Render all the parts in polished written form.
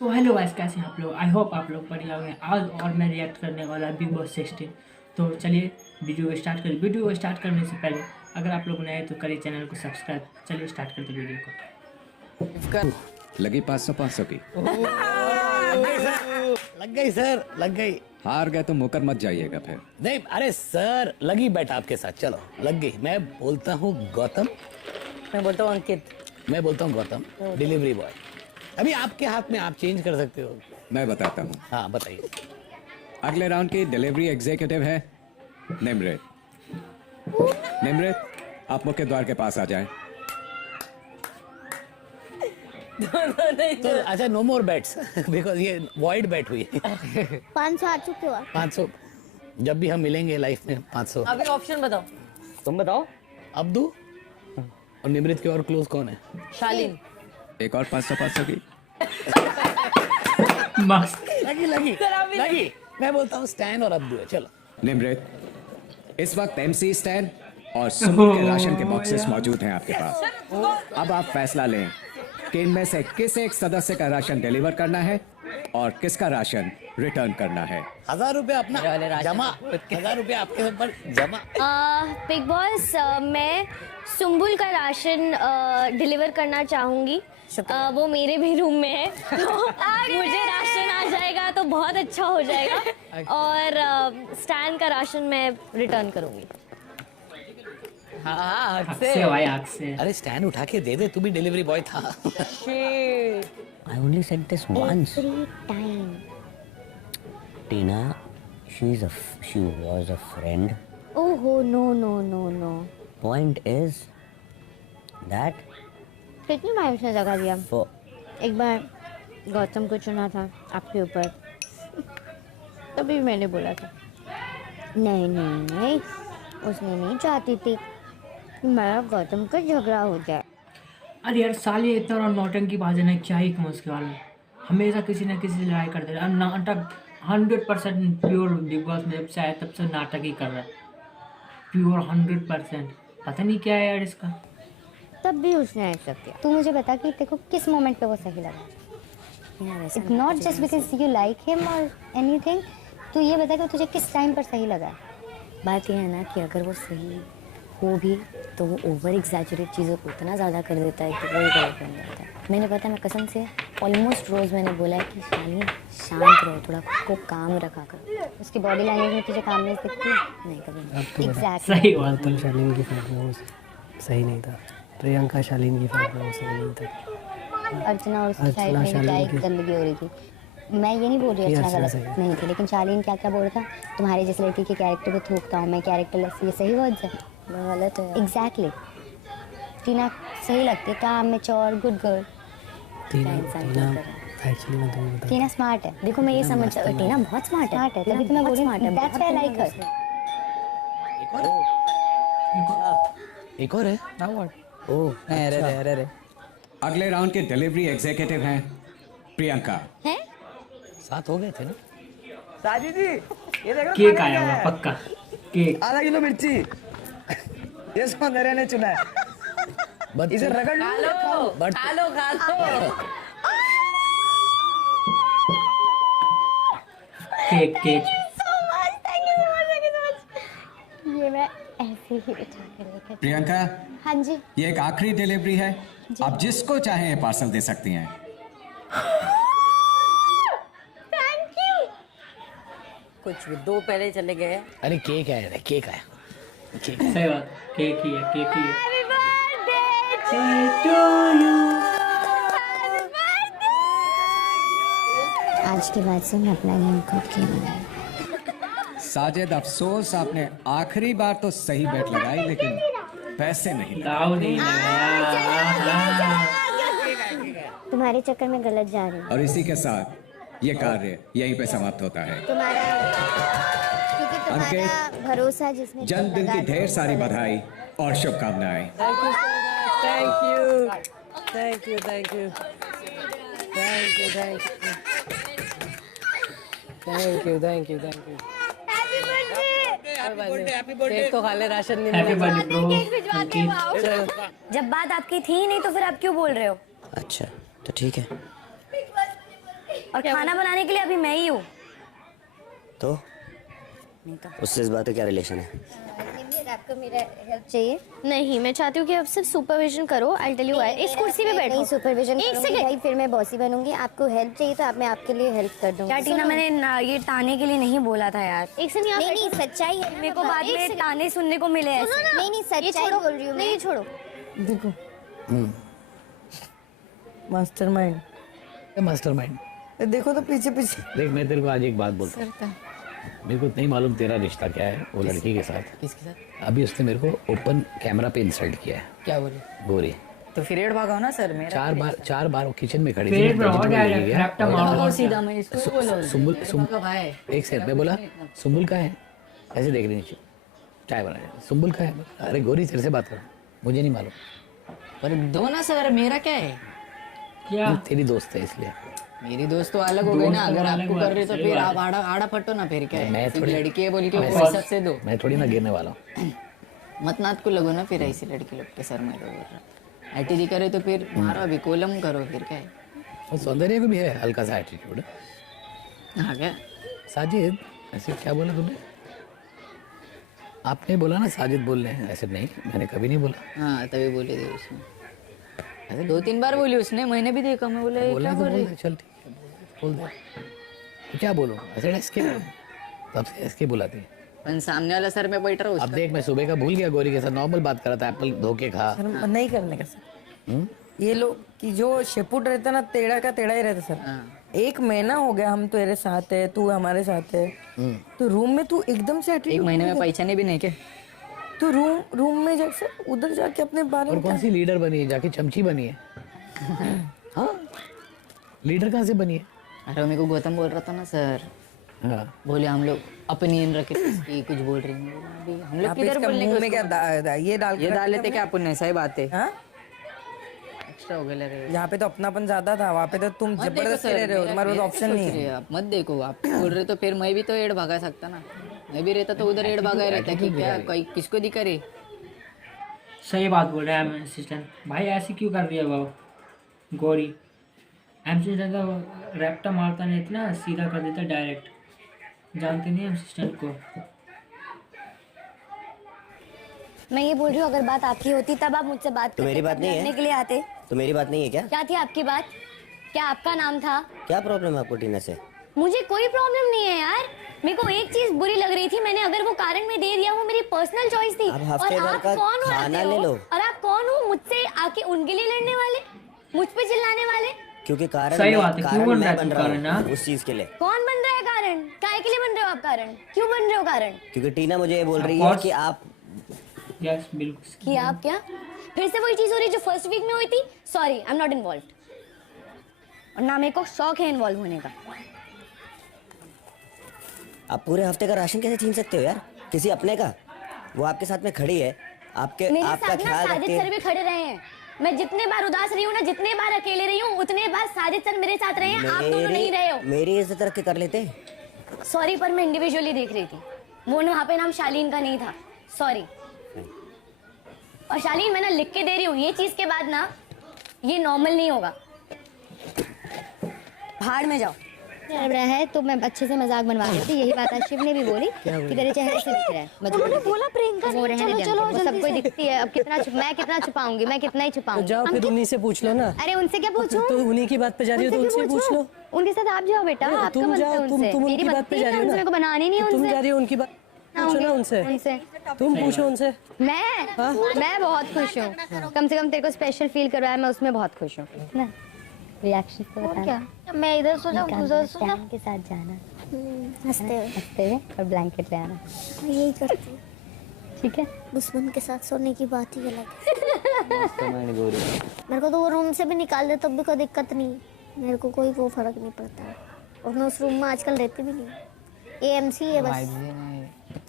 So hello guys, कैसे हैं आप लोग। आई होप आप लोग बढ़िया होंगे। आज और मैं रिएक्ट करने वाला बिग बॉस 16। तो चलिए वीडियो को स्टार्ट करें। वीडियो को स्टार्ट करने से पहले अगर आप लोग नए हैं तो करिए चैनल को सब्सक्राइब। चलिए स्टार्ट करते वीडियो को। लगी 500 की। लग गई सर, लग गई। हार गए तो मुकर मत जाइएगा फिर। नहीं, अरे सर लगी बैठ आपके साथ, चलो लग गई। मैं बोलता हूँ गौतम, मैं बोलता हूँ अंकित। मैं बोलता हूँ गौतम, डिलीवरी बॉय। अभी आपके हाथ में, आप चेंज कर सकते हो। मैं बताता हूँ। हाँ बताइए। अगले राउंड की डिलीवरी एग्जीक्यूटिव है निमृत। निमृत, आप मुख्य द्वार के पास आ जाएं। तो अच्छा, नो मोर बेट्स बिकॉज ये वॉइड बेट हुई। 500 आ चुके हो। 500 जब भी हम मिलेंगे लाइफ में 500। अब एक ऑप्शन बताओ, तुम बताओ। अब्दू और निमृत के और क्लोज कौन है? शालीन। एक और 500 की। मस्त। लगी लगी लगी। मैं बोलता हूँ स्टैन और अब्दू है, चलो। निमृत, इस वक्त एमसी स्टैन और सुबह के राशन के बॉक्सेस मौजूद हैं आपके पास। अब आप फैसला लें कि इनमें से किस एक सदस्य का राशन डिलीवर करना है और किसका राशन रिटर्न करना है। 1000 रुपये अपना जमा, 1000 रुपये आपके ऊपर जमा। बिग बॉस, मैं सुम्बुल का राशन डिलीवर करना चाहूंगी। वो मेरे भी रूम में है तो मुझे राशन आ जाएगा तो बहुत अच्छा हो जाएगा। और स्टैन का राशन मैं रिटर्न करूंगी। हाँ, हक से भाई, हक से। अरे स्टैंड उठा के दे दे, तू भी डिलीवरी बॉय था। I only said this once. Every time. Tina, she was a friend. Oh no. Point is that कितनी बार उसने जगह दिया। for एक बार गौतम को चुना था आपके ऊपर, तभी मैंने बोला था नहीं, उसने नहीं चाहती थी कि मेरा गौतम का झगड़ा हो जाए। अरे यार साले, इतना और नौटंकी बाज है, क्या ही कहूँ उसके बारे में। हमेशा किसी न किसी से लड़ाई करते रहे। नाटक 100% प्योर। बिग बॉस में जब से आया तब से नाटक ही कर रहा है, प्योर 100%। पता नहीं क्या है यार इसका। तब भी उसने ऐसा किया। तू मुझे बता कि तेरे को किस मोमेंट पे वो सही लगा। It's not just because you like him और एनीथिंग। तू ये बता कि तुझे किस टाइम पर सही लगा। बात यह है ना कि अगर वो सही हो भी तो वो ओवर एग्जैजरेट चीज़ों को इतना ज़्यादा कर देता है कि वो गलत बन जाता है। मैंने पता, मैं कसम से ऑलमोस्ट रोज़ मैंने बोला है कि शालीन शांत रहो, थोड़ा खुद को काम रखा करो। उसकी बॉडी लैंग्वेज में तुझे काम नहीं दिखती। नहीं कभी नहीं। एग्जैक्टली। सही बात है। शालीन की फ्रेंड में वो सही नहीं था। प्रियंका शालीन की फ्रेंड में वो सही नहीं था। अर्चना और उसकी साइड में क्या एक गंदगी हो रही थी। मैं ये नहीं बोल रही अर्चना गलत नहीं थी, लेकिन शालीन क्या क्या बोल रहा था, तुम्हारे जैसे लड़की के कैरेक्टर को थूकता हूँ मैं, कैरेक्टरलेस। ये सही वर्ड्स है? गलत है। एग्जैक्टली। टीना सही लगती है, काम मैच्योर गुड गर्ल। टीना इंसान टीना क्या करे? एक्चुअली मैं तुम्हें बता, टीना स्मार्ट है। देखो मैं ये समझ, टीना बहुत स्मार्ट है। तभी तो मैं बोल रही हूँ दैट्स व्हाई आई लाइक हर। एक और है। ओह अरे अगले राउंड के डिलीवरी एग्जीक्यूटिव हैं प्रियंका। हैं? साथ हो गए थे ना। साजी जी, ये देखो केक आया हुआ पक्का। केक आधा किलो मिर्ची। ये सौंदर्य ने चुना है। इसे रगड़ लो, बट खा लो। केक। ये मैं ऐसे ही उठा कर लेकर। प्रियंका, हाँ जी। ये एक आखिरी डिलीवरी है। आप जिसको चाहें पार्सल दे सकती हैं। कुछ भी, 2 पहले चले गए। अरे केक आया रे, केक आया। केक आया। सही बात, केक ही है। आज के बाद से मैं अपना गेम खुद खेलूंगी। साजिद, अफसोस आपने आखिरी बार तो सही बेट लगाई लेकिन पैसे नहीं लगे। दाव नहीं लगाया। तुम्हारे चक्कर में गलत जा रही हूँ। और इसी के साथ ये कार्य यहीं पे समाप्त होता है। क्योंकि तुम्हारा अंकित, भरोसा जिसमें जन्मदिन की ढेर सारी बधाई और शुभकामनाएं। Thank you. केक तो खा ले, राशन नहीं हैप्पी मिला। Birthday bro. जब बात आपकी थी ही नहीं तो फिर आप क्यों बोल रहे हो? अच्छा तो ठीक है। और खाना बनाने के लिए अभी मैं ही हूँ। तो उससे इस बात का क्या रिलेशन है? आपको मेरा हेल्प चाहिए? नहीं, मैं चाहती हूँ कि आप सिर्फ सुपरविजन करो। I tell you why. इस कुर्सी पे बैठो। नहीं सुपरविजन एक करूंगी सेकंड। भाई, फिर मैं बॉसी बनूंगी। आपको हेल्प चाहिए तो मैं आपके लिए हेल्प कर दूंगी। क्या टीना, मैंने ये ताने के लिए नहीं बोला था यार। एक सेकंड यहाँ नहीं बैठो। नहीं सच्चाई है, मेरे को मतलब बाद एक में सेकंड। ताने सुनने को मिले ऐसे। सुनो ना। नहीं नहीं ये सच्चाई छोड़ो। बोल रही हूँ नहीं, ये छोड़ो। देखो मास्टरमाइंड मास्टरमाइंड। देखो तो पीछे पीछे। देख मैं तेरे को आज एक बात बोलता हूँ, मेरे को नहीं मालूम तेरा रिश्ता क्या है वो लड़की के साथ। किसके साथ? अभी उसने मेरे को ओपन कैमरा पे इंसल्ट किया है, क्या बोले? गोरी। तो फिर एड भागाओ ना सर, मेरा 4 बार वो किचन में खड़ी थी, फिर मैं vegetable बहुत लेके गया। रैप्टा और- मारो और सीधा मैं इसको बोला सुम्बुल भाई है। एक सेकंड में बोला सुम्बुल का है, ऐसे देख रही नीचे चाय बनाया, सुम्बुल का है। अरे गोरी तेरे से बात कर, मुझे नहीं मालूम। पर दो ना सर, मेरा क्या है? क्या तू तेरी दोस्त है इसलिए। मेरी दोस्त तो अलग हो गई ना, अगर आपको कर रहे तो फिर आप आड़ा आड़ा पट्टो ना, फिर क्या है? मैं सिर्फ थोड़ी- लड़की है बोल के मैं वो सबसे दो। मैं थोड़ी ना गिरने वाला हूँ। मत नात को लगो ना फिर ऐसी लड़की लोग के सर में तो बोल रहा। एटीडी करे तो फिर मारो, अभी कोलम करो, फिर क्या है? और सौंदर्य को भी है हल्का सा एटीट्यूड। हाँ क्या? साजिद ऐसे क्या बोला तूने? आपने बोला ना साजिद बोल रहे हैं, ऐसे नहीं, मैंने कभी नहीं बोला। हाँ तभी बोले थे उसने, ऐसे 2-3 बार बोली उसने, मैंने भी देखा। मैं बोला ये बोलना क्या तो बोल बोल रही? दे, चल ठीक है बोल दे। तो क्या बोलूँ, ऐसे एसके तब से एसके बुलाती है। पण सामने वाला सर में बैठ रहा हूँ अब देख मैं सुबह का भूल गया, गोरी के साथ नॉर्मल बात कर रहा था, एप्पल धो के खा। नहीं करने का सर। ये लोग कि जो शेपुट रहता ना, टेढ़ा का टेढ़ा ही रहता सर। 1 महीना हो गया हम तेरे साथ है, तू हमारे साथ है, तो रूम में तू एकदम से 1 महीने में पहचाने भी नहीं के। तू रूम में जैसे उधर जाके अपने बारे और में कौन सी लीडर बनी है, जाके चमची बनी है। हाँ लीडर कहाँ से बनी है? अरे मेरे को गौतम बोल रहा था ना सर, हाँ बोले हम लोग ओपिनियन रखे कि कुछ बोल रही हैं। अभी हम लोग आप किधर इसका बोलने मुंह को में क्या ये डाल ये के डाल लेते क्या अपन? ऐसा ही बात है, हाँ? एक्स्ट्रा हो गया रे। यहाँ पे तो अपनापन ज्यादा था, वहाँ पे तो तुम मत देखो जबरदस्ती सर, रह रहे हो, तुम्हारे पास मेरा ऑप्शन क्या नहीं सोच है। रहे हो आप? मत देखो, आप बोल रहे तो फिर मैं भी तो एड भगा सकता ना। मैं भी रहता तो उधर एड भगा रहता कि क्या कोई किसको दिखा रही। सही बात बोल रहा है असिस्टेंट भाई। ऐसे क्यों कर रही है वो गौरी? असिस्टेंट तो रैप्टा मारता नहीं, इतना सीधा कर देता डायरेक्ट। जानते नहीं असिस्टेंट को। मैं ये बोल रही हूँ, अगर बात आपकी होती तब आप मुझसे बात तो मेरी बात नहीं है? करने के लिए आते। तो मेरी बात नहीं है क्या? क्या थी आपकी बात? क्या आपका नाम था? क्या प्रॉब्लम है आपको टीना से? मुझे कोई प्रॉब्लम नहीं है यार। मेरे को एक चीज बुरी लग रही थी, मैंने अगर वो कारण में दे दिया, वो मेरी पर्सनल चॉइस थी। अब और हफ्ते भर आप का कौन हो खाना आते ले हो? लो। और आप कौन हो मुझसे आके उनके लिए लड़ने वाले, मुझ पे चिल्लाने वाले? क्योंकि कारण सही मैं- बात है, क्यों कारण बन मैं रहा है बन तू रहा कारण ना? हूँ उस चीज के लिए। कौन बन रहा है कारण? काय के लिए बन रहे हो आप कारण? क्यों बन रहे हो कारण? क्योंकि टीना मुझे ये बोल रही है कि आप यस बिल्कुल। कि आप क्या फिर से वही चीज हो रही जो फर्स्ट वीक में हुई थी? Sorry, I am not involve, और ना मेरे को शौक है इन्वॉल्व होने का। आप पूरे हफ्ते का राशन कैसे छीन सकते हो यार, किसी अपने का? वो आपके साथ में खड़ी है, आपके मेरे आपका साथ ना ख्याल साजिद रखती सर है। भी खड़े रहे हैं। मैं जितने बार उदास रही हूँ ना, जितने बार अकेले रही हूँ, उतने बार साजिद सर मेरे साथ रहे हैं। आप दोनों नहीं रहे हो। मेरी इज्जत रख के कर लेते। सॉरी, पर मैं इंडिविजुअली देख रही थी, वो वहाँ पे नाम शालीन का नहीं था। सॉरी। और शालीन, मैं ना लिख के दे रही हूँ, ये चीज के बाद ना ये नॉर्मल नहीं होगा। भाड़ में जाओ। लग रहा है तो मैं अच्छे से मजाक बनवा रही थी। यही बात आज शिव ने भी बोली कि तेरे चेहरे से दिख रहा है। उन्होंने बोला प्रियंका वो रहने दे, वो सबको दिखती है। अब मैं कितना छुपाऊंगी, मैं कितना ही तो छुपाऊंगी। जाओ फिर उन्हीं से पूछ लो ना। अरे उनसे क्या पूछूं? तो उन्हीं की बात पे जा रही हो तो उनसे पूछ लो। उनके साथ आप जाओ बेटा, नहीं, आपका तुम बनता है जाओ, उनसे। तुम मेरी उनकी बात बनती पे जा है रही हो उनसे, ना। मेरे को बनानी नहीं है तुम उनसे। जा रही हो उनकी बात पूछो ना उनसे। तुम पूछो उनसे। मैं बहुत खुश हूँ। कम से कम तेरे को स्पेशल फील करवाया, मैं उसमें बहुत खुश हूँ ना। रिएक्शन तो बता। क्या मैं इधर सो जाऊँ, तू उधर सो जा। के साथ जाना, हंसते हुए हंसते हुए, और ब्लैंकेट ले आना। यही करती हूँ। ठीक है। दुश्मन के साथ सोने की बात ही अलग है। मेरे को तो वो रूम से भी निकाल दे तब भी कोई दिक्कत नहीं, मेरे को कोई वो फर्क नहीं पड़ता है। और मैं उस रूम में आजकल रहती भी नहीं। एएमसी है बस।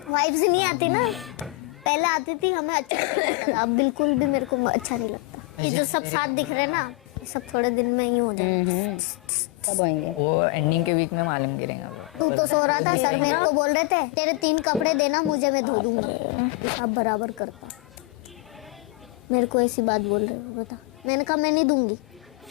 वाइब्स नहीं आती ना, पहले आती थी, हमें अच्छा लगता था, अब बिल्कुल भी मेरे को अच्छा नहीं लगता। ये जो सब साथ दिख रहे हैं ना, ये सब थोड़े दिन में ही हो जाए। कब आएंगे? वो एंडिंग के वीक में मालूम गिरेगा वो। तू तो सो रहा था, सर मेरे को बोल रहे थे तेरे 3 कपड़े देना मुझे, मैं धो दूंगी। अब बराबर करता, मेरे को ऐसी बात बोल रहे हो, बता। मैंने कहा मैं नहीं दूंगी।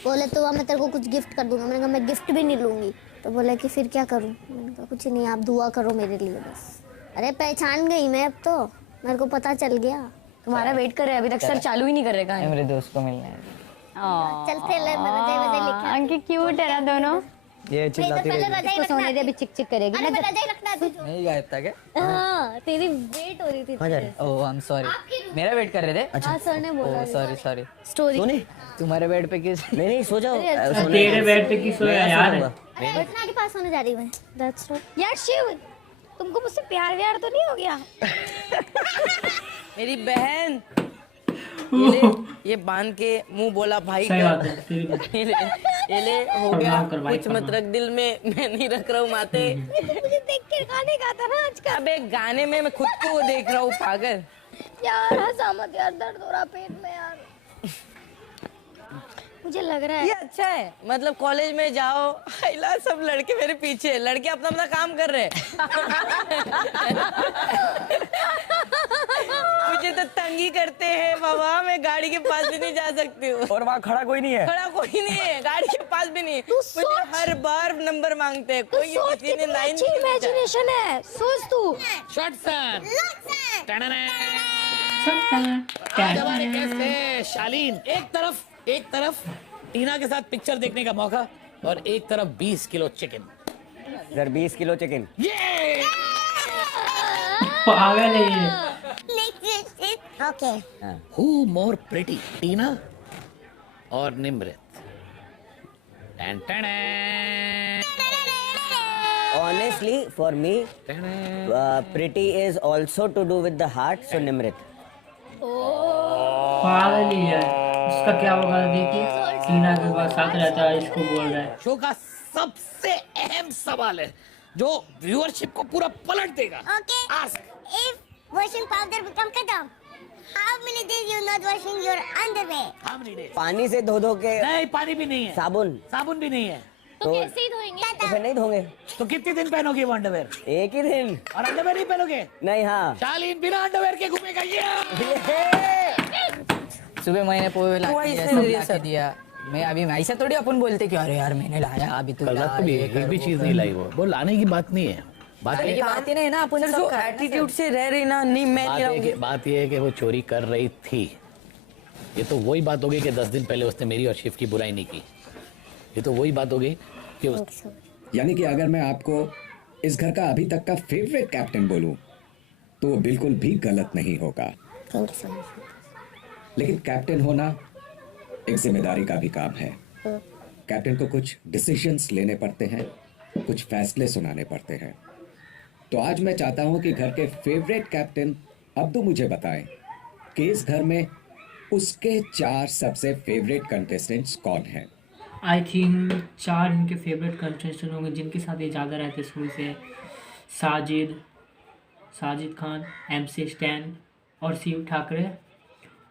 बोले तो मैं तेरे को कुछ गिफ्ट कर दूंगा। मैंने कहा मैं गिफ्ट भी नहीं लूंगी। तो बोला कि फिर क्या करूं? मैंने कहा कुछ नहीं, आप दुआ करो मेरे लिए बस। अरे पहचान गई मैं, अब तो मेरे को पता चल गया। तुम्हारा वेट कर रहे हैं, अभी तक सर चालू ही नहीं कर रहे कहानी। मेरे दोस्त को मिलना है। चलते ले रजाई लिखा। अंकित क्यूट है ना दोनों। ये चिल्लाती पहले रही। रजाई इसको सोने दे, रखना। अभी चिक चिक करेगी अरे ना। मैं रजाई रखना तुझे। नहीं गायब था क्या? हाँ, तेरी वेट हो रही थी। ओह आई एम सॉरी, मेरा वेट कर रहे थे। हाँ सर ने बोला। Oh sorry sorry. स्टोरी। सोने तुम्हारे बेड पे किस? नहीं नहीं सो जाओ। तेरे बेड पे किस सोया यार? घटना के पास होने जा रही मैं। That's right. यार शिव, तुमको मुझसे प्यार व्यार तो नहीं हो गया? मेरी बहन ये बांध के मुंह बोला भाई सही कर। बात है, तेरी बात। ये ले हो गया, प्रणाम कर भाई, कुछ मत प्रणाम। रख दिल में, मैं नहीं रख रहा हूँ माते। मुझे देख के गाने गाता ना आज का। अबे गाने में मैं खुद को देख रहा हूँ पागल। यार हंसा मत यार, दर्द हो रहा पेट में यार। मुझे लग रहा ये है अच्छा है, मतलब कॉलेज में जाओ, हाइला सब लड़के मेरे पीछे, लड़के अपना अपना काम कर रहे हैं। मुझे तो तंगी करते हैं बाबा, मैं गाड़ी के पास भी नहीं जा सकती हूँ। और वहाँ खड़ा कोई नहीं है। खड़ा कोई नहीं है, गाड़ी के पास भी नहीं। मुझे हर बार नंबर मांगते हैं, कोई सोच किसी ने कितनी लाइन अच्छी इमेजिनेशन है। सोच तू। Shot sir. क्या? कैसे शालीन, एक तरफ टीना के साथ पिक्चर देखने का मौका और एक तरफ 20 kilo chicken. Sir 20 kilo chicken. पागल है ये। Okay. Who more pretty, Tina और निम्रत? टन टन Honestly, for me, pretty is also to do with the heart. So Nimrit. पागल ही है। इसका क्या होगा देखिए, टीना के बाद साथ रहता है, इसको बोल रहा है। शो का सबसे अहम सवाल है जो व्यूअरशिप को पूरा पलट देगा। Okay. Ask. If washing powder become khatam, how many days you not washing your underwear? How many days? पानी से धो धो के नहीं, पानी भी नहीं है, साबुन साबुन भी नहीं है, तो कैसे ही धोएंगे? तो फिर नहीं धोंगे। तो कितने दिन पहनोगे वो अंडरवेयर? एक ही दिन। और अंडरवेयर नहीं पहनोगे? नहीं हाँ। शालीन बिना अंडरवेयर के घूमेगा ये। सुबह मैंने पोहे ला तो के ऐसे सब नहीं ला के सर। दिया। मैं अभी ऐसा थोड़ी अपन बोलते कि अरे यार मैंने लाया, अभी तू ला, गलत भी ये एक कर, भी वो चीज कर। नहीं लाई वो लाने की बात नहीं है। बात लाने ये की बात ही नहीं है ना, अपन सर सब जो खाए ना एटीट्यूड से रह रही ना, नहीं मैं नहीं रहूंगी। बात ये है कि वो चोरी कर रही थी। ये तो वही बात होगी कि 10 दिन पहले उसने मेरी और शिव की बुराई नहीं की। ये तो वही बात होगी कि यानी कि अगर मैं आपको इस घर का अभी तक का फेवरेट कैप्टन बोलूं तो वो बिल्कुल भी गलत नहीं होगा। Thank you so much. लेकिन कैप्टन होना एक जिम्मेदारी का भी काम है। कैप्टन को कुछ डिसीजंस लेने पड़ते हैं, कुछ फैसले सुनाने पड़ते हैं। तो आज मैं चाहता हूं कि घर के फेवरेट कैप्टन अब्दू मुझे बताएं कि इस घर में उसके 4 सबसे फेवरेट कंटेस्टेंट्स कौन हैं। आई थिंक 4 इनके फेवरेट कंटेस्टेंट होंगे जिनके साथ ये ज़्यादा रहते शुरू से। साजिद खान, MC स्टैन और शिव ठाकरे।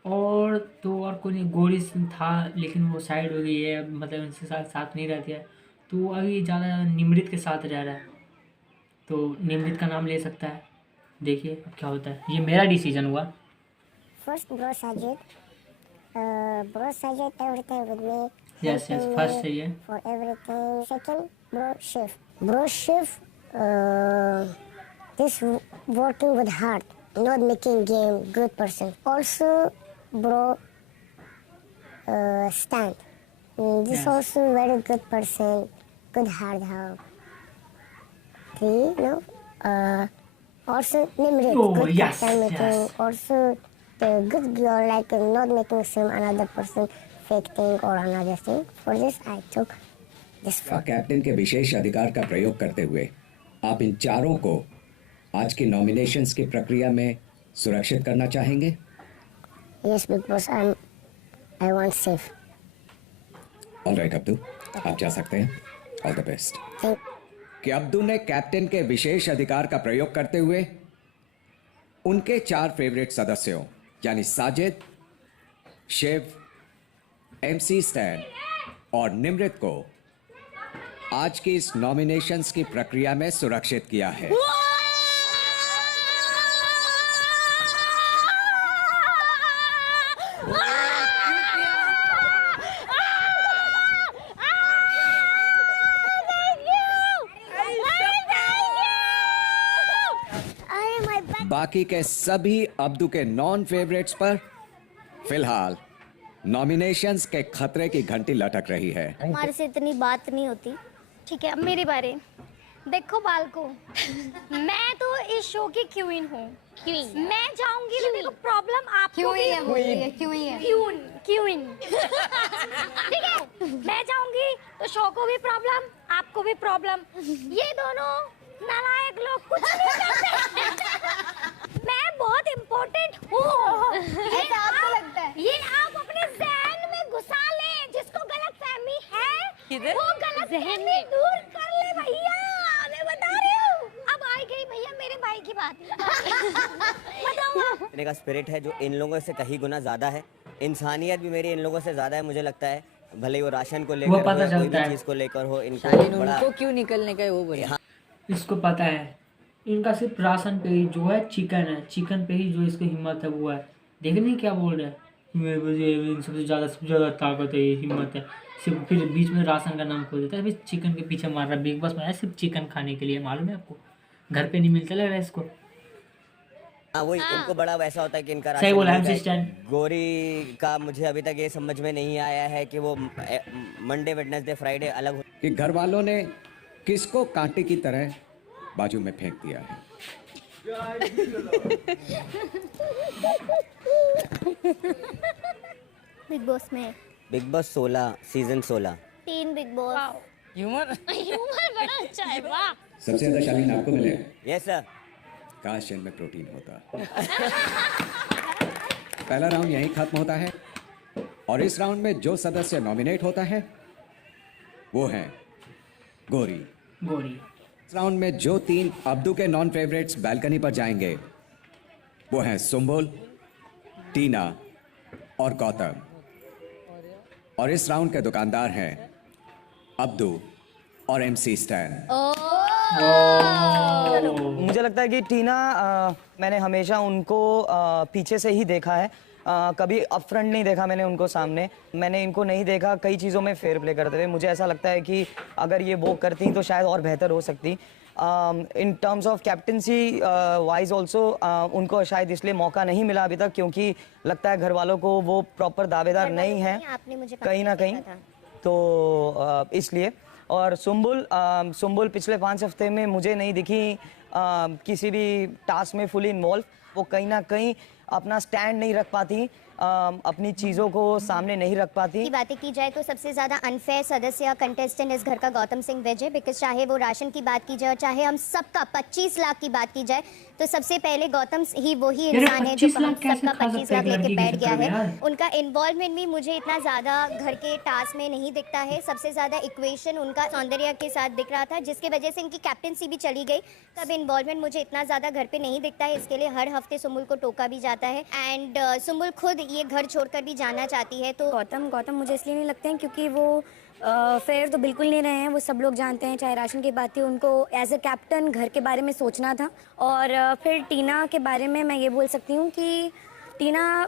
और तो और कोई नहीं, गोरी सिंह था लेकिन वो साइड हो गई है, मतलब इनके साथ नहीं रहती है। तो अभी ज़्यादा निमृत के साथ रह रहा है, तो निमृत का नाम ले सकता है। देखिए अब क्या होता है, ये मेरा डिसीजन हुआ। First, bro Sajid. Bro Sajid, everything with me. Yes, helping first me सही है। For everything. Second, bro Shiv. Bro Shiv, this working with heart, not making game, good person. Also, bro Stan. This Yes. also very good person, good heart have. 3, no? Also Nimrit, Oh, good yes, time making. yes. Also the good girl, like not making some another person fake thing or another thing. For this, I took this क्या one. Captain के विशेष अधिकार का प्रयोग करते हुए आप इन चारों को आज की नॉमिनेशंस की प्रक्रिया में सुरक्षित करना चाहेंगे? Yes, because I want safe. Alright Abdu, आप जा सकते हैं। All the best. Thank. कि अब्दू ने कैप्टन के विशेष अधिकार का प्रयोग करते हुए उनके 4 फेवरेट सदस्यों यानी साजिद, शिव, MC स्टैन और निमृत को आज की इस नॉमिनेशंस की प्रक्रिया में सुरक्षित किया है। बाकी के सभी अब्दू के नॉन फेवरेट्स पर फिलहाल नॉमिनेशंस के खतरे की घंटी लटक रही है। हमारे से इतनी बात नहीं होती। ठीक है, अब मेरी बारी। देखो बालको, मैं तो इस शो की क्वीन हूँ। मैं जाऊंगी तो देखो प्रॉब्लम आपको भी है। क्वीन ठीक है, मैं जाऊंगी तो शो को भी प्रॉब्लम, आपको भी प्रॉब्लम। ये दोनों नालायक लोग कुछ नहीं करते। मैं बहुत इम्पोर्टेंट हूँ, ऐसा आपको लगता है? ये आप अपने ज़हन में घुसा ले। जिसको गलतफहमी है वो गलतफहमी दूर कर ले भैया। मैं बता रही हूँ। अब आई गई भैया मेरे भाई की बात। बताओ आप। मेरे का स्पिरिट है जो इन लोगों से कहीं गुना ज्यादा है। इंसानियत भी मेरी इन लोगों से ज्यादा है, मुझे लगता है। भले ही वो राशन को लेकर वो हो पता या कोई चलता भी है। चीज को लेकर हो, इनको शालीन बड़ा उनको क्यों निकलने का है वो बोले। इसको पता है इनका सिर्फ राशन पे ही जो है चिकन है, चिकन पे ही जो इसकी हिम्मत है वो है। देख नहीं क्या बोल रहा है, मुझे सबसे ज़्यादा ताकत है, ये हिम्मत है। सिर्फ फिर बीच में राशन का नाम खोल देता है, चिकन के पीछे मार रहा है। बिग बॉस में आया सिर्फ चिकन खाने के लिए, मालूम है आपको? घर पे नहीं मिलता लग रहा है इसको। हाँ वही, इनको बड़ा वैसा होता है कि इनका सही बोला राशन MC मिलता है। स्टैंड। गोरी का मुझे अभी तक ये समझ में नहीं आया है कि वो मंडे वेडनेसडे फ्राइडे अलग हो। कि घर वालों ने किसको कांटे की तरह बाजू में फेंक दिया है। बिग बॉस में big boss 16 season 16 3 big boss. Humour humour बड़ा अच्छा है, वाह। सबसे ज्यादा शालीन आपको मिले। Yes sir. काश इनमें प्रोटीन होता। पहला राउंड यहीं खत्म होता है और इस राउंड में जो सदस्य नॉमिनेट होता है वो है गोरी। इस राउंड में जो 3 अब्दू के नॉन फेवरेट्स बैल्कनी पर जाएंगे वो हैं सुम्बुल, टीना और गौतम। और इस राउंड के दुकानदार हैं अब्दू और MC स्टैन। मुझे लगता है कि टीना मैंने हमेशा उनको पीछे से ही देखा है, कभी अप फ्रंट नहीं देखा मैंने उनको सामने। मैंने इनको नहीं देखा कई चीज़ों में फेयर प्ले करते हुए। मुझे ऐसा लगता है कि अगर ये वो करती तो शायद और बेहतर हो सकती। In terms of captaincy wise also उनको शायद इसलिए मौका नहीं मिला अभी तक क्योंकि लगता है घर वालों को वो प्रॉपर दावेदार नहीं है आपने मुझे कहीं ना कहीं, तो इसलिए। और सुम्बुल पिछले 5 हफ्ते में मुझे नहीं दिखी किसी भी टास्क में फुली इन्वॉल्व। वो कहीं ना कहीं अपना स्टैंड नहीं रख पाती, अपनी चीज़ों को सामने नहीं रख पाती। की बातें की जाए तो सबसे ज़्यादा अनफेयर सदस्य कंटेस्टेंट इस घर का गौतम सिंह वेज है। बिकॉज चाहे वो राशन की बात की जाए और चाहे हम सबका 25 लाख की बात की जाए तो सबसे पहले गौतम ही वही इंसान है जो हम सबका 25 लाख लेके बैठ गया है। उनका इन्वॉल्वमेंट भी मुझे इतना ज़्यादा घर के टास्क में नहीं दिखता है। सबसे ज़्यादा इक्वेशन उनका सौंदर्य के साथ दिख रहा था, जिसकी वजह से इनकी कैप्टनसी भी चली गई। तब इन्वॉल्वमेंट मुझे इतना ज़्यादा घर पे नहीं दिखता है। इसके लिए हर हफ्ते सुम्बुल को टोका भी जाता है एंड सुम्बुल खुद ये घर छोड़कर भी जाना चाहती है। तो गौतम मुझे इसलिए नहीं लगते हैं क्योंकि वो फेयर तो बिल्कुल नहीं रहे हैं। वो सब लोग जानते हैं, चाहे राशन की बात थी, उनको एज ए कैप्टन घर के बारे में सोचना था। और फिर टीना के बारे में मैं ये बोल सकती हूँ कि टीना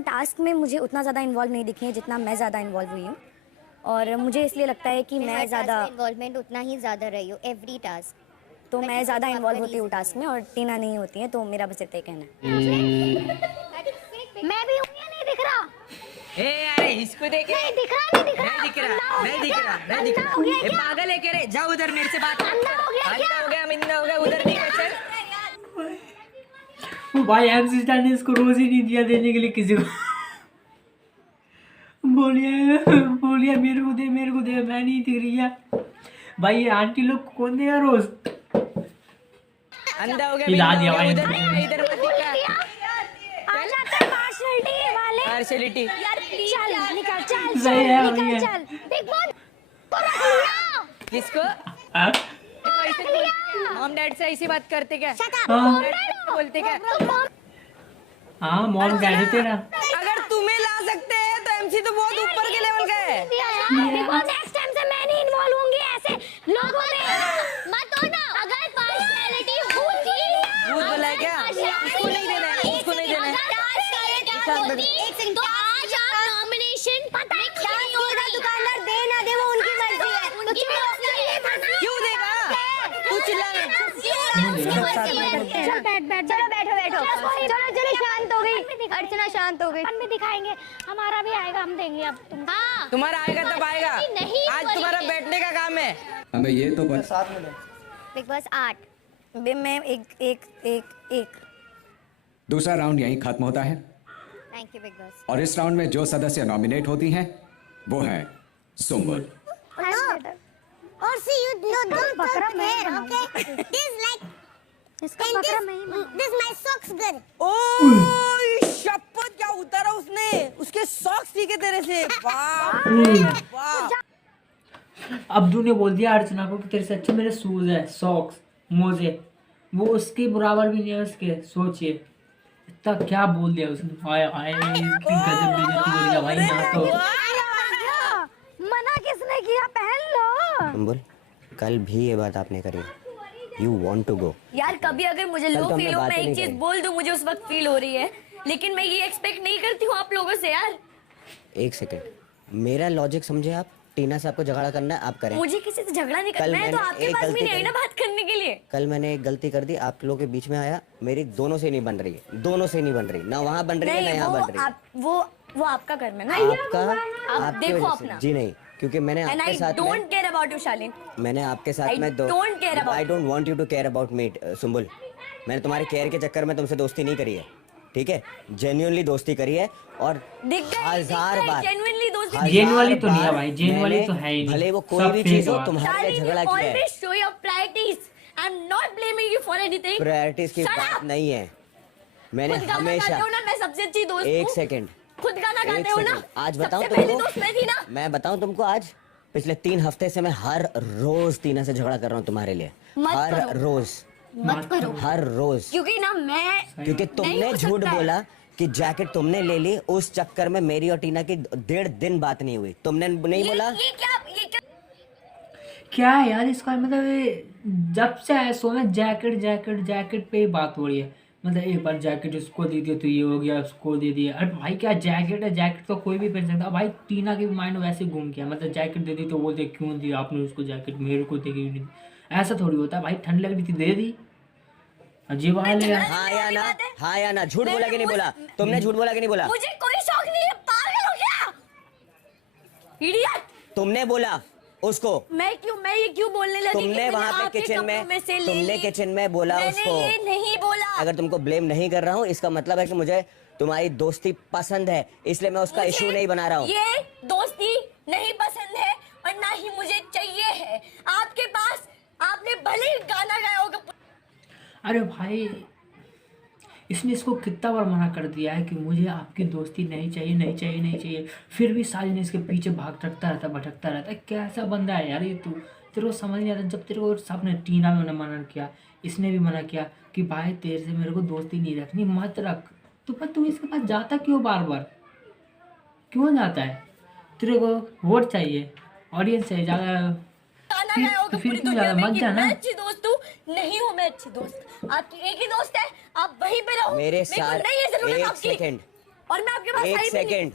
टास्क में मुझे उतना ज़्यादा इन्वॉल्व नहीं दिखी है जितना मैं ज़्यादा इन्वॉल्व हुई हूँ। और मुझे इसलिए लगता है कि मैं ज़्यादा इन्वॉल्वमेंट उतना ही ज़्यादा रही हूँ एवरी टास्क। तो मैं ज़्यादा इन्वॉल्व होती हूँ टास्क में और टीना नहीं होती है। तो मेरा बस इतना ही कहना है। मैं भी हूँ या नहीं दिख रहा? अरे इसको देखे नहीं दिख रहा, नहीं दिख रहा। नहीं दिख रहा। ये पागल है क्या रे? जाओ उधर मेरे से बात। अंधा हो गया क्या? हो गया, मिंदा हो गया, उधर नहीं कर चल। वो भाई MC स्टैन ने इसको रोज ही नहीं दिया देने के लिए किसी को। बोलिए मेरे को दे, मैं नहीं दिख रही है भाई। ये आंटी लोग को कौन देगा रोज? अंधा हो गया, हिला दिया भाई। इधर मत दिखा। आ जाते हैं पार्शलिटी वाले। पार्शलिटी यार चल निकल, चल सही है, चल वही निकल, है। चल बिग बॉस को रख लिया। किसको? हाँ? मॉम डैड से ऐसी बात करते क्या? हाँ। बोलते क्या? हाँ मॉम डैड तेरा। अगर तुम्हें ला सकते हैं तो MC तो बहुत ऊपर के लेवल का है। देखो नेक्स्ट टाइम से मैं नहीं इन्वॉल्व होंगी ऐसे लोगों ने। मत हो ना, अगर पार्शियलिटी होती भूत बोला है क्या? उसको नहीं देना है, उसको नहीं देना है। एक सेकंड, तो आज आप नॉमिनेशन पता है क्या होगा? दुकानदार दे ना दे वो उनकी मर्जी है। तो क्यों क्यों देगा? तू चिल्ला चल बैठ बैठ चलो बैठो बैठो चलो चलो शांत हो गई अर्चना शांत हो गई हम भी दिखाएंगे हमारा भी आएगा हम देंगे अब तुम हाँ तुम्हारा आएगा तब आएगा नहीं आज तुम्हारा बैठने का काम है हमें ये तो बस साथ में दे। बिग बॉस 8 मैं एक दूसरा राउंड यहीं खत्म होता है थैंक यू बिग बॉस और इस राउंड में जो सदस्य नॉमिनेट होती हैं वो है सुम्बुल। और सी यू डोंट बकरा में ओके दिस लाइक इसका बकरा में दिस माय सॉक्स गर्ल ओ शपथ क्या उतारा उसने उसके सॉक्स सीखे तेरे से वाह वाह अब्दू ने बोल दिया अर्चना को कि तेरे से अच्छे मेरे शूज है, सॉक्स, मोजे, वो उसके बराबर भी नहीं है उसके। सोचिए इतना क्या बोल दिया उसने। आए आए इसकी गजब बेइज्जती हो रही है भाई यहाँ तो। मना किसने किया पहन लो सुम्बुल कल भी ये बात आपने करी, यू वॉन्ट टू गो। यार कभी अगर मुझे कल लो तो हमने फील हो बात मैं ही एक नहीं चीज करी। बोल दूं मुझे उस वक्त फील हो रही है, लेकिन मैं ये एक्सपेक्ट नहीं करती हूँ आप लोगों से यार। एक सेकेंड, मेरा लॉजिक समझे आप। टीना से आपको झगड़ा करना है, आप करें। मुझे किसी से झगड़ा नहीं कल करना है तो मैंने आपके एक पास भी गलती नहीं आई ना करी। बात करने के लिए। कल मैंने एक गलती कर दी, आप लोगों के बीच में आया, मेरी दोनों से नहीं बन रही है, दोनों से नहीं बन रही, ना वहाँ बन रही है ना नहीं यहाँ वो बन रही है। आप वो आपका कर्म है ना। आपका आप आपकी देखो वजह से। अपना। जी नहीं, क्योंकि मैंने एंड आपके आई साथ don't care about you Shalin. मैंने आपके साथ I में don't care about- I don't want you to care about me Sumbul. मैंने तुम्हारे केयर के चक्कर में तुमसे दोस्ती नहीं करी है, ठीक है? जेन्युइनली दोस्ती करी है और हजार बार जेन्युइनली दोस्ती हजार जेन्युइनली तो नहीं है बार भाई, जेन्युइनली मैंने तो है ही नहीं। भले वो कोई सब भी fake चीज हो बात। तुम्हारे लिए झगड़ा किया है। Always show your priorities. I am not blaming you for anything. Priorities की बात नहीं है। मैंने खुद गाना हमेशा गाते हो ना, मैं सबसे अच्छी दोस्त एक हूँ। सेकंड खुद गाना एक गाते हो ना, सेकंड आज बताऊं सबसे पहली तुमको, दोस्त मैं थी ना। मैं बताऊं तुमको, आज पिछले 3 हफ्ते से मैं हर रोज टीना से झगड़ा कर रहा हूँ तुम्हारे लिए। मत हर करो। रोज मत करो हर रोज, क्योंकि ना मैं क्योंकि नहीं तुमने हो झूठ सकता है। बोला कि जैकेट तुमने ले ली, उस चक्कर में मेरी और टीना की 1.5 दिन बात नहीं हुई। तुमने नहीं बोला ये क्या क्या है यार इसका मतलब ये जब से आया सो में जैकेट जैकेट जैकेट पे ही बात हो रही है। मतलब एक बार जैकेट उसको दे दिया तो ये हो गया, उसको दे दिया। अरे भाई क्या जैकेट है, जैकेट तो कोई भी पहन सकता है भाई। टीना के माइंड वैसे घूम गया, मतलब जैकेट दे दी तो बोलते क्यों दी आपने उसको जैकेट, मेरे को दे दी। ऐसा थोड़ी होता है भाई, ठंड लग रही थी दे दी। अजीब हाल है। हाँ या ना, हाँ या ना, झूठ बोला कि नहीं बोला? तुमने झूठ बोला कि नहीं बोला? मुझे कोई शौक नहीं है, पागल हो क्या इडियट। तुमने बोला उसको, मैं ये क्यों बोलने लगी तुमने कि वहां मैंने पे आपके किचन कपड़ों में से ले तुमने ली। किचन में बोला मैंने उसको। ये नहीं बोला। अगर तुमको ब्लेम नहीं कर रहा हूँ, इसका मतलब है कि मुझे तुम्हारी दोस्ती पसंद है, इसलिए मैं उसका मुझे इशू नहीं बना रहा हूँ। ये दोस्ती नहीं पसंद है और ना ही मुझे चाहिए है। आपके पास आपने भले ही गाना गाया होगा। अरे भाई इसने इसको कितना बार मना कर दिया है कि मुझे आपकी दोस्ती नहीं चाहिए नहीं चाहिए नहीं चाहिए, फिर भी साली ने इसके पीछे भटकता रहता है। कैसा बंदा है यार ये तू, तेरे को समझ नहीं आता। जब तेरे को सबने टीना में मना किया, इसने भी मना किया कि भाई तेरे से मेरे को दोस्ती नहीं रखनी, मत रख। तो पर तू इसके पास जाता क्यों बार बार, क्यों जाता है? तेरे को वोट चाहिए, ऑडियंस चाहिए ज़्यादा, गाना गाया होगा फिर पूरी क्यों दुनिया ज्यादा में मत कि जाना। मैं अच्छी दोस्त हूँ। नहीं हूँ मैं अच्छी दोस्त, आपकी एक ही दोस्त है, आप वहीं पे रहो। मेरे को साथ नहीं है जरूरत एक आपकी। सेकंड, और मैं आपके पास आई एक भी नहीं। सेकंड,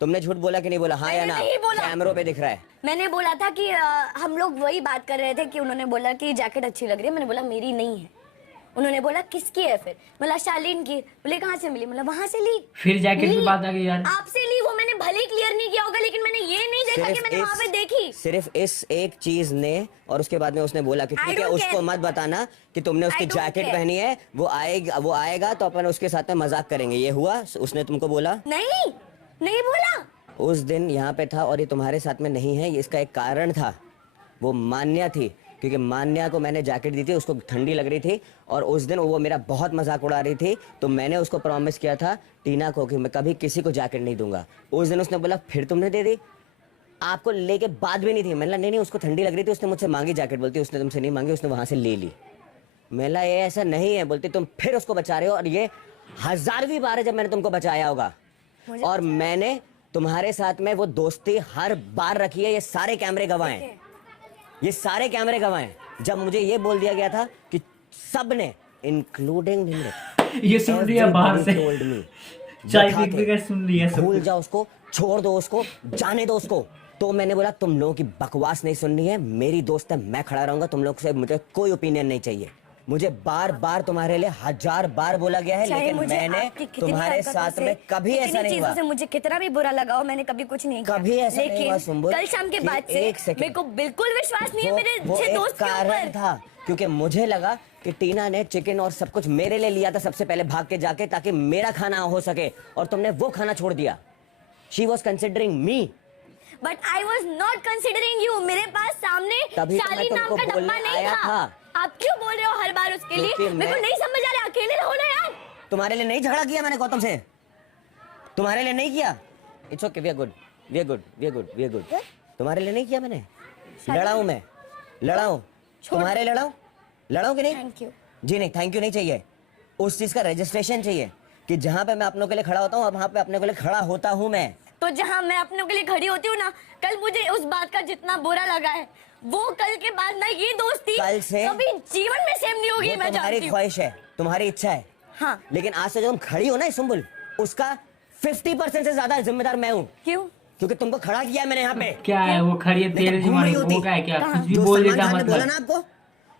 तुमने झूठ बोला कि नहीं बोला? हाँ या मैंने ना? नहीं बोला। कैमरों पे दिख रहा है। मैंने बोला था कि हम लोग वही बात कर रहे थे कि उन्होंने बोला कि जैकेट अच्छी लग रही है। मैंने बोला मेरी नहीं है। उन्होंने बोला किसकी है? फिर बोला शालीन की। बोले कहाँ से मिली? मतलब वहां से ली। फिर जैकेट की ली। बात आ गई यार। आपसे ली, वो मैंने भले ही क्लियर नहीं किया होगा, लेकिन मैंने ये नहीं देखा कि मैंने वहां पे देखी। सिर्फ इस एक चीज ने, और उसके बाद में उसने बोला कि I ठीक है, don't उसको care. मत बताना कि तुमने उसकी I don't जैकेट care. पहनी है, वो आएगा तो अपन उसके साथ में मजाक करेंगे। ये हुआ? उसने तुमको बोला? नहीं, नहीं बोला। उस दिन यहाँ पे था और ये तुम्हारे साथ में नहीं है, इसका एक कारण था। वो मान्या थी, क्योंकि मान्या को मैंने जैकेट दी थी, उसको ठंडी लग रही थी और उस दिन वो मेरा बहुत मजाक उड़ा रही थी, तो मैंने उसको प्रॉमिस किया था टीना को कि मैं कभी किसी को जैकेट नहीं दूंगा। उस दिन उसने बोला फिर तुमने दे दी। आपको लेके बात भी नहीं थी। मैंने नहीं उसको ठंडी लग रही थी, उसने मुझसे मांगी जैकेट, बोलती उसने तुमसे नहीं मांगी, उसने वहां से ले ली। मैंने ये ऐसा नहीं है, बोलती तुम फिर उसको बचा रहे हो, और ये 1000वीं बार है जब मैंने तुमको बचाया होगा। और मैंने तुम्हारे साथ में वो दोस्ती हर बार रखी है, ये सारे कैमरे गवाह हैं, ये सारे कैमरे गवाह हैं। जब मुझे ये बोल दिया गया था कि सब ने इंक्लूडिंग ये सुन रही है बाहर से, चाय पी के सुन रही है। भूल जाओ उसको, छोड़ दो उसको, जाने दो उसको। तो मैंने बोला तुम लोगों की बकवास नहीं सुननी है, मेरी दोस्त है, मैं खड़ा रहूंगा, तुम लोग से मुझे कोई ओपिनियन नहीं चाहिए। मुझे बार बार तुम्हारे लिए 1000 बार बोला गया है, चाहे लेकिन मुझे मैंने आपकी कितनी तुम्हारे हरकतों साथ से, में कभी ऐसा कितनी नहीं चीजों हुआ। से मुझे कितना भी बुरा लगा हो, मैंने कभी कुछ नहीं किया। कभी ऐसा नहीं हुआ सुम्बुल। कल शाम के कि बाद से एक सेकंड। मेरे को बिल्कुल विश्वास नहीं है मेरे वो अच्छे एक दोस्त के कारण ऊपर। था, क्योंकि मुझे लगा कि टीना ने चिकन और सब कुछ मेरे लिए लिया था सबसे पहले भाग के जाके, ताकि मेरा खाना हो सके, और तुमने वो खाना छोड़ दिया। She was considering me. But I was not considering you. मेरे पास सामने तभी तो मैं शाली नाम तुमको का डब्बा बोलने नहीं आया था। आप क्यों बोल रहे हो हर बार उसके लिए? क्योंकि मेरे को नहीं समझ आ रहा, अकेले रहो ना यार। तुम्हारे लिए नहीं झगड़ा किया मैंने गौतम से, तुम्हारे लिए नहीं किया। It's okay, we are good, we are good, we are good, we are good. तुम्हारे लिए नहीं किया मैंने। लड़ा हूं मैं, लड़ा हूं तुम्हारे, लड़ाऊं कि नहीं? Thank you. जी नहीं, थैंक यू नहीं चाहिए। उस चीज का रजिस्ट्रेशन चाहिए कि जहां पे मैं अपनों के लिए खड़ा होता हूँ, वहां पे अपने के लिए खड़ा होता हूँ मैं। तो जहाँ मैं अपनों के लिए खड़ी होती हूँ ना, कल मुझे उस बात का जितना बुरा लगा है, वो कल के बाद ना ये दोस्ती कल से कभी जीवन में सेम नहीं होगी। वो मैं तुम्हारी जानती हूँ। ख्वाहिश है, तुम्हारी इच्छा है, हाँ। लेकिन आज से जो तुम खड़ी हो ना सुम्बुल, उसका 50% से ज्यादा जिम्मेदार मैं हूँ। क्यों? क्योंकि तुमको खड़ा किया मैंने यहाँ पे। क्या है वो खड़ी है तेरे दिमाग में, वो क्या है, क्या कुछ भी बोल देता बोला ना मतलब आपको,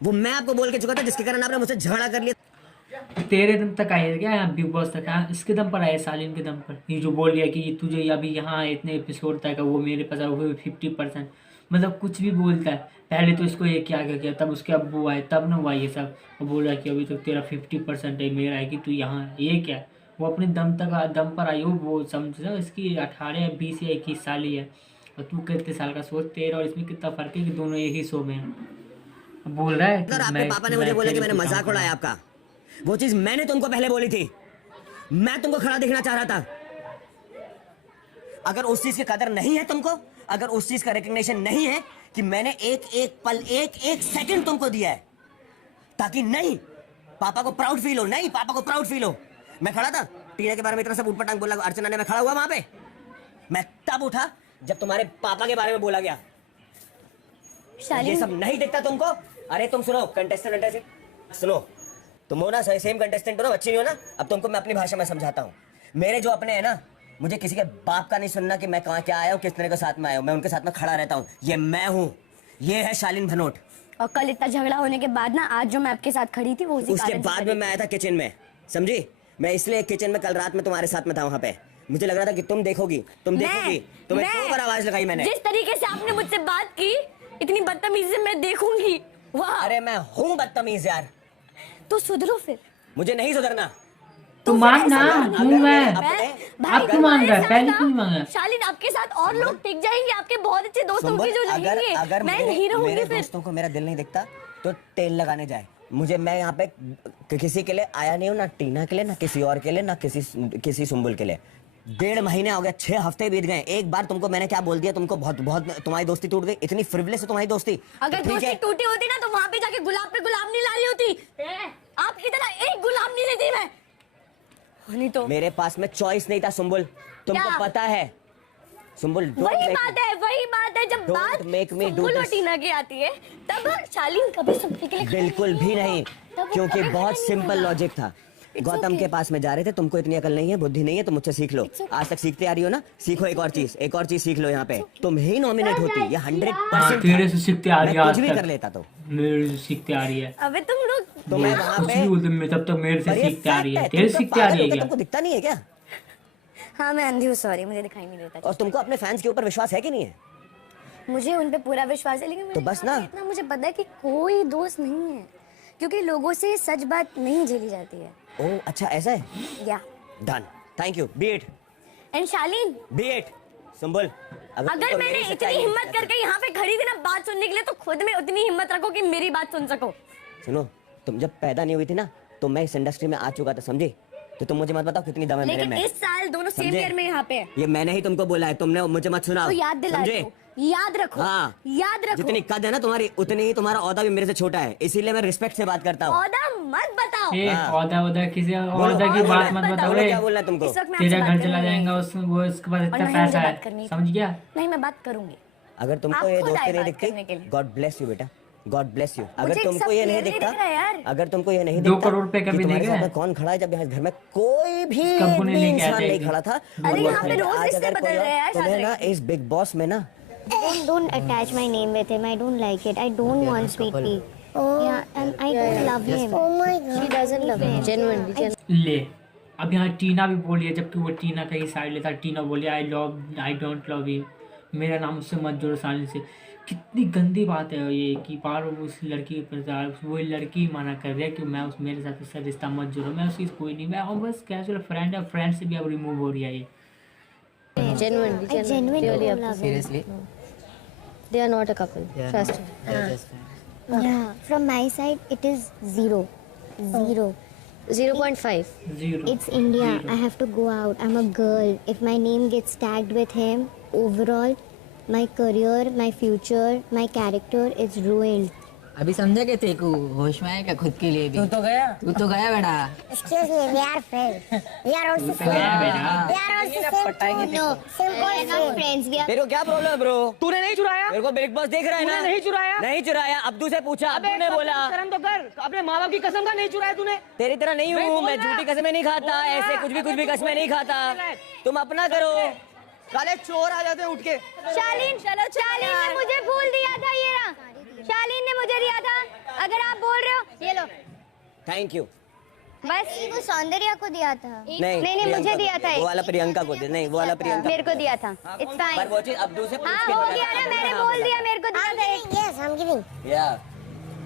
वो मैं आपको बोल के चुका था, जिसके कारण आपने मुझसे झगड़ा कर लिया। तेरे दम तक आए क्या यहाँ बिग बॉस तक? हाँ, इसके दम पर आए, सालिन के दम पर। ये जो बोल दिया कि तुझे अभी यहाँ इतने एपिसोड तक है, वो मेरे पास है, वो 50%, मतलब कुछ भी बोलता है। पहले तो इसको ये क्या किया, तब उसके अब्बू आए, तब ना हुआ ये सब। वो बोल रहा है कि अभी तक तेरा 50% है, मेरा है कि तू यहाँ, ये क्या है? वो अपने दम पर आई हो, वो समझो इसकी 18 20 या 21 साल ही है, और तू कितने साल का? सोच, तेरा और इसमें कितना फर्क है कि दोनों एक ही शो में हैं। बोल रहा है कि आपके पापा ने मुझे बोला कि मैंने मजाक उड़ाया आपका, वो चीज मैंने तुमको पहले बोली थी। मैं तुमको खड़ा दिखना चाह रहा था। अगर उस चीज की कदर नहीं है तुमको, अगर उस चीज का रिकग्निशन नहीं है कि मैंने एक एक पल, एक एक सेकंड तुमको दिया है, ताकि नहीं पापा को प्राउड फील हो, नहीं पापा को प्राउड फील हो। मैं खड़ा था, टीना के बारे में इतना सब उठपटांग बोला अर्चना ने, मैं खड़ा हुआ वहां पे। मैं तब उठा जब तुम्हारे पापा के बारे में बोला गया। ये सब नहीं दिखता तुमको? अरे तुम सुनो, कंटेस्टेंट सुनो, तुम हो ना सेम कंटेस्टेंट हो ना, अच्छी नहीं हो ना। अब तुमको मैं अपनी भाषा में समझाता हूँ। मेरे जो अपने हैं ना, मुझे किसी के बाप का नहीं सुनना कि मैं कहाँ क्या आया हूँ, किस तरह के साथ में आया हूँ। मैं उनके साथ में खड़ा रहता हूँ। ये मैं हूँ, ये है शालीन भनोट। और कल इतना झगड़ा होने के बाद ना, आज जो मैं आपके साथ खड़ी थी, वो उसके बाद में मैं आया था किचन में, समझी? मैं इसलिए किचन में कल रात में तुम्हारे साथ में था वहाँ पे। मुझे लग रहा था कि तुम देखोगी, तुम देखोगी। तुम्हें 2 बार आवाज लगाई मैंने। जिस तरीके से आपने मुझसे बात की, इतनी बदतमीजी से मैं देखूंगी। वाह! अरे मैं हूँ बदतमीज यार। तो सुधरो फिर। मुझे नहीं सुधरना। तो मानना हूँ मैं। अब तू मान रहा है, पहले क्यों नहीं मांगा? शालीन, आपके साथ और लोग टिक जाएंगे, आपके बहुत अच्छे दोस्त होंगे जो लगेंगे। अगर मैं नहीं रहूंगी मेरे फिर। दोस्तों को मेरा दिल नहीं दिखता तो तेल लगाने जाए। मुझे, मैं यहाँ पे किसी के लिए आया नहीं हूँ, ना टीना के लिए, ना किसी और के लिए, ना किसी सुम्बुल के लिए। 1.5 महीने हो गया, 6 हफ्ते बीत गए। एक बार तुमको मैंने क्या बोल दिया? तुमको बहुत तुम्हारी दोस्ती टूट गई। इतनी फ्रिवलेस है तुम्हारी दोस्ती। अगर दोस्ती टूटी होती ना, तो वहाँ पे जाके गुलाब पे गुलाब नहीं ला रही होती। आपकी तरह एक गुलाब नहीं लेती मैं। नहीं तो मेरे पास में चॉइस नहीं था सुम्बुल, तुमको पता है सुम्बुल। वही बात है, जब बात सुम्बुल और टीना की आती है, तब शालीन कभी सुम्बुल के लिए बिल्कुल भी नहीं, क्योंकि बहुत सिंपल लॉजिक था। गौतम के पास में जा रहे थे, तुमको इतनी अकल नहीं है, बुद्धि नहीं है, तो मुझसे सीख लो। आज तक सीखते आ रही हो ना, सीखो एक और चीज सीख लो। यहाँ पे तुम ही नॉमिनेट होती, ये 100% तेरे से सीखते आ रही है। कुछ भी कर लेता तो मेरे से सीखते आ रही है। अबे तुम लोग तो मैं वहाँ पे तब तक मेरे से सीखते आ रही है। तेरे सीखते आ रही है क्या? तुमको दिखता नहीं है क्या? हाँ, मैं अंधी हूँ, सॉरी, मुझे दिखाई नहीं देता। और तुमको अपने फैंस के ऊपर विश्वास है कि नहीं है? मुझे उन पे पूरा विश्वास है, लेकिन तो बस ना, इतना मुझे पता है कि कोई दोस्त नहीं है, क्योंकि लोगों से सच बात नहीं झेली जाती है। ओह अच्छा, ऐसा है? या done, thank you, be it. And Shalin, be it Sumbul. अगर मैंने इतनी हिम्मत करके यहाँ पे खड़ी थी ना बात सुनने के लिए, तो खुद में उतनी हिम्मत रखो कि मेरी बात सुन सको। सुनो, तुम जब पैदा नहीं हुई थी ना, तो मैं इस इंडस्ट्री में आ चुका था, समझी? तो तुम मुझे मत बताओ कितनी दम है मेरे में। लेकिन इस साल दोनों सेम ईयर में यहाँ पे है। ये मैंने ही तुमको बोला है, तुमने मुझे मत सुनाओ। तो याद दिला दो, याद रखो। हाँ, याद रखो। जितनी कद है ना तुम्हारी, उतनी ही तुम्हारा औदा भी मेरे से छोटा है, इसीलिए मैं रिस्पेक्ट से बात करता हूँ। औदा मत बताओ। औदा किसी औदा की बात मत बताओ। क्या बोलना है तुमको? तेरा घर चला जाएगा, वो उसके पास इतना पैसा है, समझ गया? नहीं, मैं बात करूंगी। अगर तुमको ये दोस्ती नहीं दिखती, गॉड ब्लेस यू बेटा, गॉड ब्लेस यू। अगर तुमको ये नहीं दिखता, अगर तुमको ये नहीं दिखता 2 करोड़ रुपए कभी तुम्हारे देगा? साथ में कौन खड़ा है, जब यहाँ घर में कोई भी इंसान नहीं खड़ा था। अरे यहाँ पे रोज रिश्ते बदल रहे हैं यार। तुम्हें ना इस बिग बॉस में ना Don't attach my name with him. I don't like it. I don't want sweet pea. Yeah, and I don't love him. Oh my god. She doesn't love him. Genuinely. ले, अब यहाँ टीना भी बोली है, जबकि वो टीना का ही साइड लेता है। टीना बोली आई डोंट लव यू, मेरा नाम उससे मत जोड़ो सालिन से। कितनी गंदी बात है ये कि बार उस लड़की के वो लड़की मना कर रही है कि मैं उस मेरे साथ उसका रिश्ता मत जोड़ो। मैं उसकी कोई नहीं, मैं बस कैजुअल फ्रेंड है, फ्रेंड से भी अब रिमूव हो रही है ये। Genuinely. I genuinely Really don't love him. Seriously? They are not a couple. Trust me. Yeah, from my side, it is 0. 0. 0.5. Zero. It's India. I have to go out. I'm a girl. If my name gets tagged with him, overall, my career, my future, my character is ruined. अभी समझा के तेरे को होश में आया क्या खुद के लिए भी? तू तो गया बेटा। Excuse me, we are friends. We are also गया friends. बेटा। We are also friends. No, simple We are not friends. friends. We are. तेरे को क्या प्रॉब्लम है ब्रो? तूने नहीं चुराया? मेरे को बिग बॉस देख रहा है ना? तूने नहीं चुराया? नहीं चुराया। अब्दू से पूछा, अब्दू ने बोला। शर्म तो कर, अपने माँ बाप की कसम का नहीं चुराया तूने। तेरी तरह नहीं मैं हूँ, बोल मैं रहा। झूठी कसमें नहीं खाता, बोल ऐसे रहा। कुछ भी कसमें नहीं खाता। तुम अपना करो। काले चोर आ जाते हैं उठ के। शालीन ने मुझे फूल दिया था, ये रहा। शालीन ने मुझे दिया था। अगर आप बोल रहे हो, ये लो। Thank you. बस वो सौंदर्या को दिया था। नहीं मुझे दिया था। वो वाला प्रियंका को दे, नहीं वो वाला प्रियंका मेरे को दिया था। इट्स पर फाइन। वो चीज अब्दू से पूछ हाँ के हो बोला गया था। ना, मैंने बोल दिया, मेरे को दिया I'm था। giving. Yes, I'm giving. या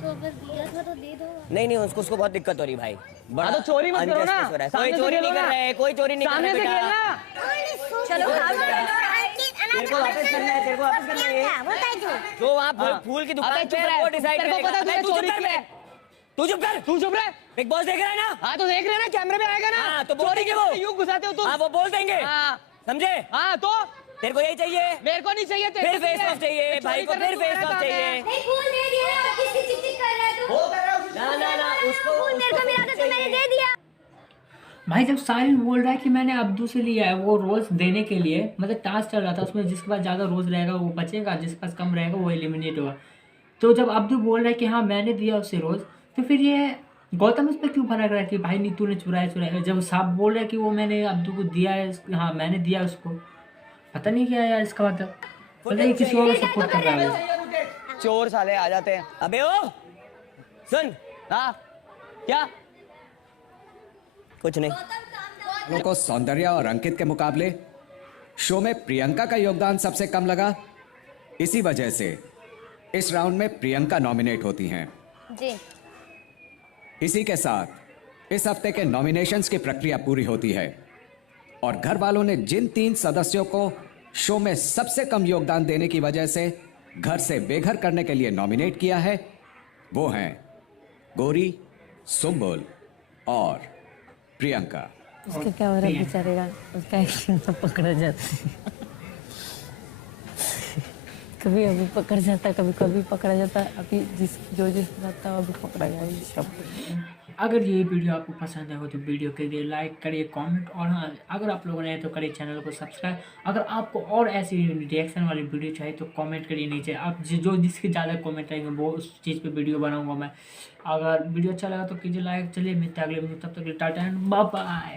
तो अगर दिया था तो दे दो। नहीं उसको बहुत दिक्कत हो रही भाई। बड़ा तो चोरी मत करो ना। unjustice हो रहा है। सामने कोई से चोरी खेलो नहीं कर ना। रहा है, कोई चोरी नहीं कर सामने रहा से बेटा। खेलना। चलो तेरे को वापस करना है, तेरे को वापस करना है। बताई तू। जो वहाँ फूल की दुकान पे है वो डिसाइड तेरे को पता है करेगा। तूने चोरी की है। तू चुप कर। तू चुप रह। बिग बॉस देख रहा है ना? हाँ तो देख रहे हैं ना, कैमरे में आएगा ना। हाँ, तो बोल चोरी देंगे के वो। यूं घुसाते हो तुम। हाँ वो बोल देंगे। हाँ। समझे? हाँ तो तेरे को यही चाहिए? मेरे को नहीं चाहिए। तेरे फिर को फेस ऑफ चाहिए भाई को, फिर फेस ऑफ चाहिए। नहीं फूल दे दिया, किसकी चिट्ठी कर रहा है तू? ना उसको फूल मेरे को मिला था तो मैंने दे दिया। भाई जब साहिल बोल रहा है कि मैंने अब्दू से लिया है वो रोज़ देने के लिए, मतलब टास्क चल रहा था उसमें, जिसके पास ज़्यादा रोज़ रहेगा वो बचेगा, जिसके पास कम रहेगा वो एलिमिनेट होगा। तो जब अब्दू बोल रहा है कि हाँ मैंने दिया उससे रोज़, तो फिर ये गौतम इस पर क्यों फर्क रहा है कि भाई नहीं तूने चुराया। जब साहब बोल रहा है कि वो मैंने अब्दू को दिया है, हाँ मैंने दिया उसको, पता नहीं क्या यार इसका मतलब, पता नहीं किसी और को सपोर्ट कर रहा है। चोर साले आ जाते हैं। अबे ओ सुन। हाँ क्या? कुछ नहीं। लोगों को सौंदर्या और अंकित के मुकाबले शो में प्रियंका का योगदान सबसे कम लगा। इसी वजह से इस राउंड में प्रियंका नॉमिनेट होती हैं। जी। इसी के साथ इस हफ्ते के नॉमिनेशंस की प्रक्रिया पूरी होती है और घर वालों ने जिन 3 सदस्यों को शो में सबसे कम योगदान देने की वजह से घर से बेघर करने के लिए नॉमिनेट किया है, वो हैं गौरी, सुम्बुल और प्रियंका। उसका क्या हो रहा है बेचारे का? उसका एक्शन तो पकड़ा जाता है। कभी अभी पकड़ जाता है, कभी कभी पकड़ा जाता है। अभी जो रहता है अभी पकड़ा गया है सब। अगर ये वीडियो आपको पसंद है तो वीडियो के लिए लाइक करिए, कमेंट, और हाँ अगर आप लोगों ने तो करिए चैनल को सब्सक्राइब। अगर आपको और ऐसी रिएक्शन वाली वीडियो चाहिए तो कमेंट करिए नीचे, आप जो जिसके ज़्यादा कमेंट आएंगे वो उस चीज़ पे वीडियो बनाऊंगा मैं। अगर वीडियो अच्छा लगा तो कीजिए लाइक। चलिए मिलते हैं अगले वीडियो, तब तक टाटा एंड बाय बाय।